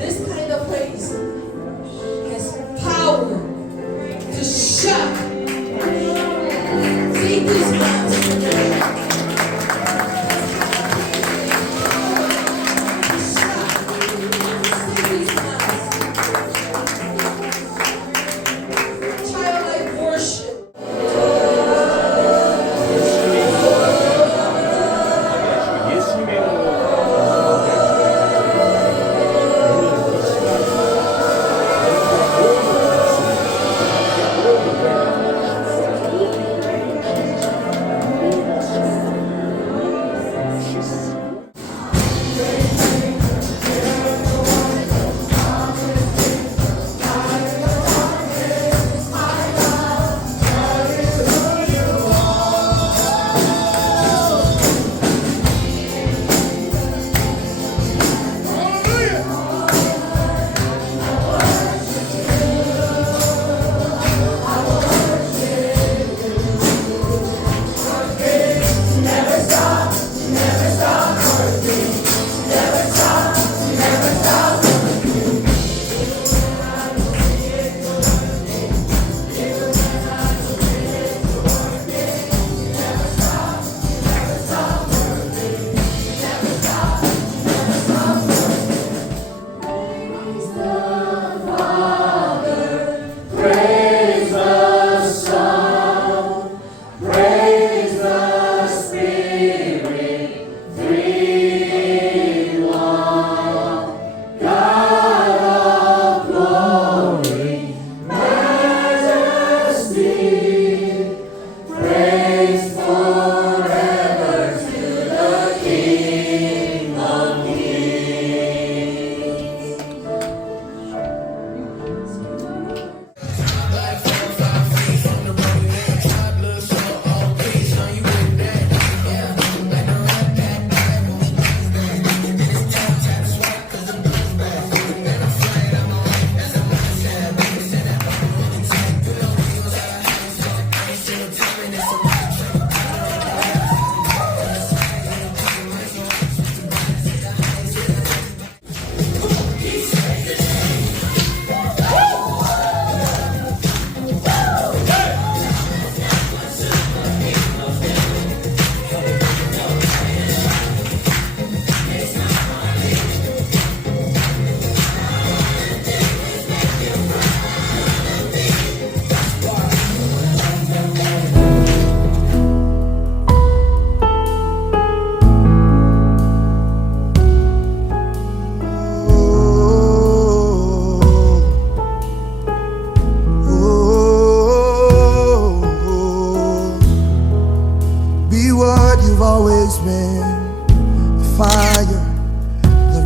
This kind of praise has power to shock. See these ones.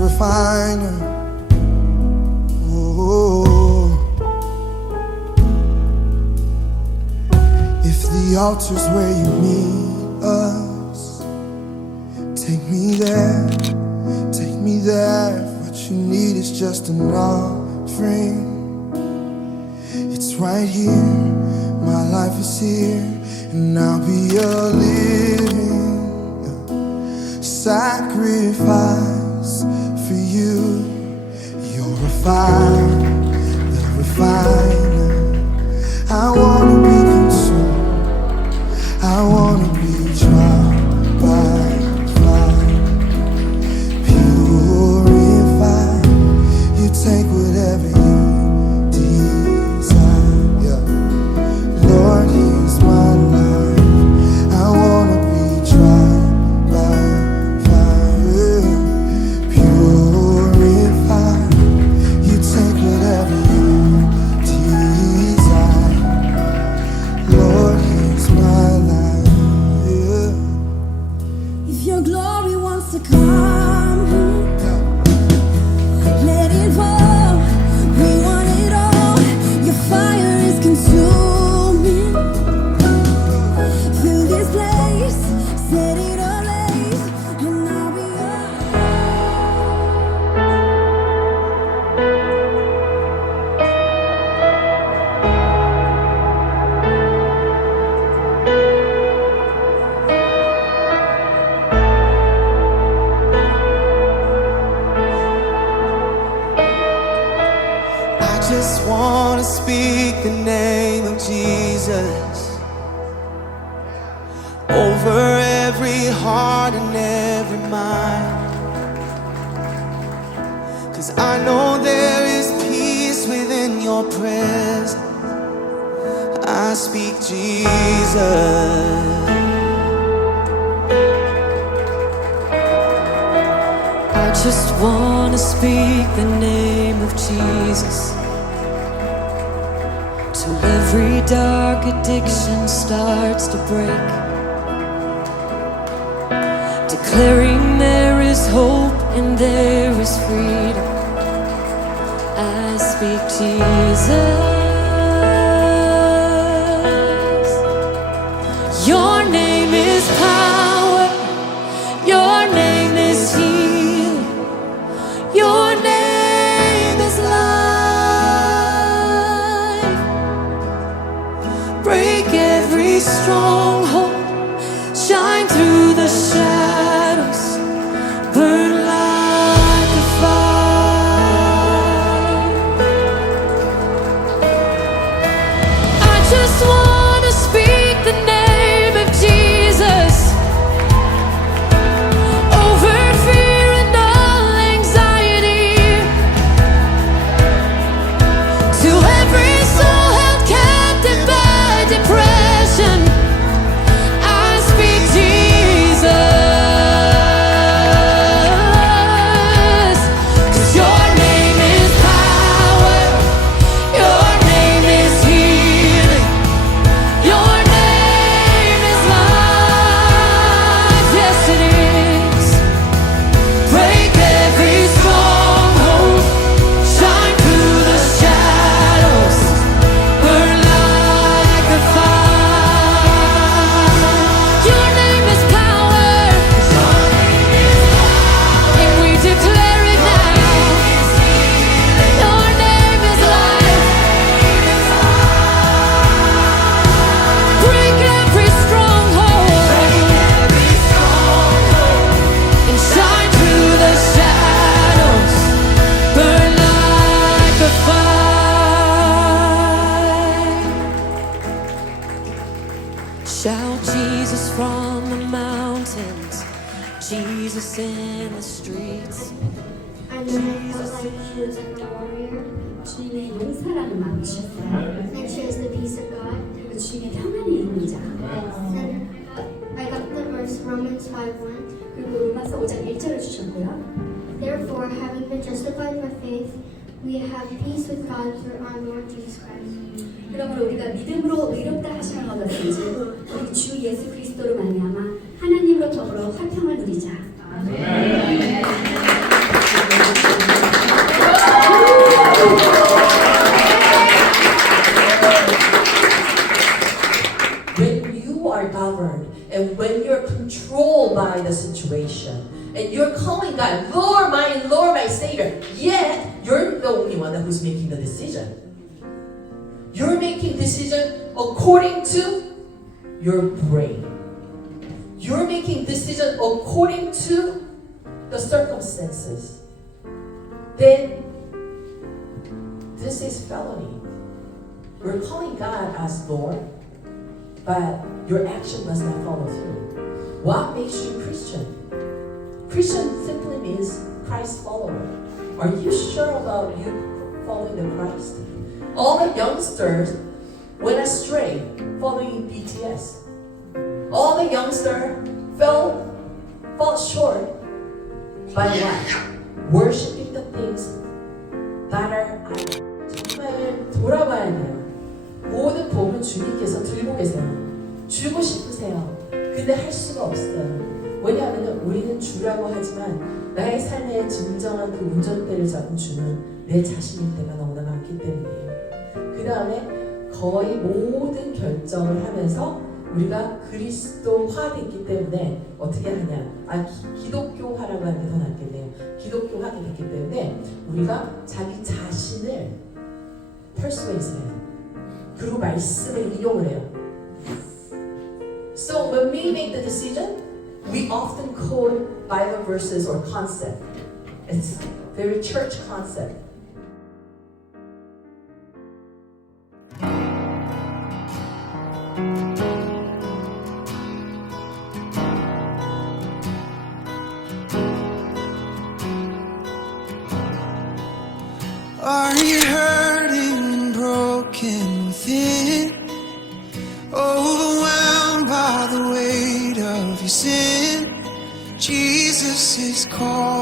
refiner. Oh, if the altar's where you meet us, take me there, take me there. What you need is just an offering. It's right here, my life is here, and I'll be a living sacrifice for you. You're a fire, the refiner. I wanna be consumed, I wanna be tried by fire. Purified, you take whatever you desire. Yeah. Lord, here's my life, I wanna be tried by fire. Purified, you take whatever you desire. Lord, here's my life. Yeah. If your glory wants to come, let it fall, just want to speak the name of Jesus over every heart and every mind. 'Cause I know there is peace within your presence. I speak Jesus. I just want to speak the name of Jesus till every dark addiction starts to break, declaring there is hope and there is freedom. I speak Jesus. Your name is power, your name is healing, your name is life. Break every stronghold, shine through the shadows, burn like a fire. I just want to speak the name of Jesus over fear and all anxiety, to every soul held captive by depression. I speak Jesus, 'cause your name is power, your name is healing, your name is life. Yes, it is. Break every stronghold, shine through the shadows, burn like a fire. Your name is power, and we declare it now. Your name is life. Break every stronghold and shine through the shadows, burn like a fire. Shout Jesus from the mountains, Jesus in the streets. I'm Jesus like you as a warrior. 주님의 용사라는 마음이 주셨어요. And choose the peace of God. 그리고 주님의 평안이 있는 자. And I got the verse Romans 5:1. 그리고 로마서 5장 1절을 주셨고요. Therefore, having been justified by faith, we have peace with God through our Lord Jesus Christ. 그러므로 우리가 믿음으로 의롭다 하심을 얻었은지 우리 주 예수 그리스도로 말미암아 하나님으로 더불어 화평을 누리자. When you are governed and when you're controlled by the situation and you're calling God, Lord my Savior, yet you're the only one who's making the decision. You're making decision according to your brain. You're making decision according to the circumstances. Then this is felony. You're calling God as Lord, but your action must not follow through. What makes you Christian? Christian simply means Christ follower. Are you sure about you following the Christ? All the youngsters went astray following BTS. All the youngsters fell short by what? Worshipping the things that are idol. 정말 돌아봐야 돼요. 모든 복은 주님께서 들고 계세요. 주고 싶으세요. 근데 할 수가 없어요. 왜냐하면 우리는 주라고 하지만 나의 삶의 진정한 그 운전대를 잡은 주는 내 자신일 때가 너무나 많기 때문이에요. 그 다음에 거의 모든 결정을 하면서 우리가 그리스도화됐기 때문에 어떻게 하냐? 기독교화라고 하는 게 더 낫겠네요. 기독교화가 됐기 때문에 우리가 자기 자신을 persuase해요. 그리고 말씀을 인용을 해요. So when we make the decision, we often quote Bible verses or concept. It's very church concept. Are you hurting, broken within? Overwhelmed by the weight of your sin? Jesus is calling.